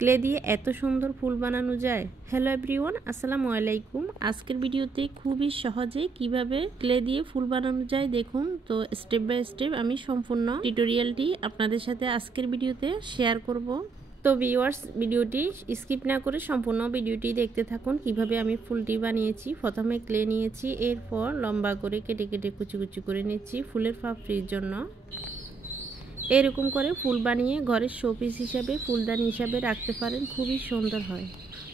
Clay দিয়ে এত সুন্দর ফুল বানানো যায়। হ্যালো এভরিওয়ান, আসসালামু আলাইকুম। আজকের ভিডিওতে খুবই সহজে কিভাবে ক্লে দিয়ে ফুল বানানো যায় দেখুন। তো স্টেপ বাই স্টেপ আমি সম্পূর্ণ টিউটোরিয়ালটি আপনাদের সাথে আজকের ভিডিওতে শেয়ার করব। তো ভিউয়ার্স, ভিডিওটি স্কিপ না করে সম্পূর্ণ ভিডিওটি দেখতে থাকুন। কিভাবে আমি ফুলটি বানিয়েছি। প্রথমে ক্লে নিয়েছি, এরপর লম্বা করে কেটে কেটে কুচি কুচি করে নিচ্ছি ফুলের পাপড়ির জন্য। এরকম করে ফুল বানিয়ে ঘরের শোপিস হিসাবে, ফুলদানি হিসাবে রাখতে পারেন, খুবই সুন্দর হয়।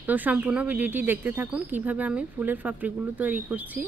তো সম্পূর্ণ ভিডিওটি দেখতে থাকুন কিভাবে আমি ফুলের পাপড়িগুলো তৈরি করছি।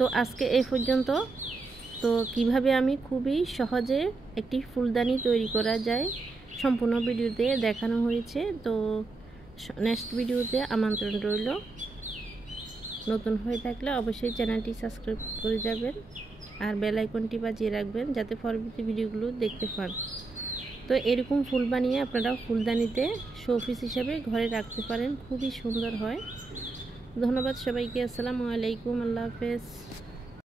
তো আজকে এই পর্যন্ত। তো কিভাবে আমি খুবই সহজে একটি ফুলদানি তৈরি করা যায় সম্পূর্ণ ভিডিওতে দেখানো হয়েছে। তো নেক্সট ভিডিওতে আমন্ত্রণ রইল। নতুন হয়ে থাকলে অবশ্যই চ্যানেলটি সাবস্ক্রাইব করে যাবেন আর বেল আইকনটি বাজিয়ে রাখবেন যাতে পরবর্তী ভিডিওগুলো দেখতে পান। তো এরকম ফুল বানিয়ে আপনারা ফুলদানিতে শোপিস হিসাবে ঘরে রাখতে পারেন, খুবই সুন্দর হয়। ধন্যবাদ সবাইকে। আসসালামু আলাইকুম, আল্লাহ হাফেজ।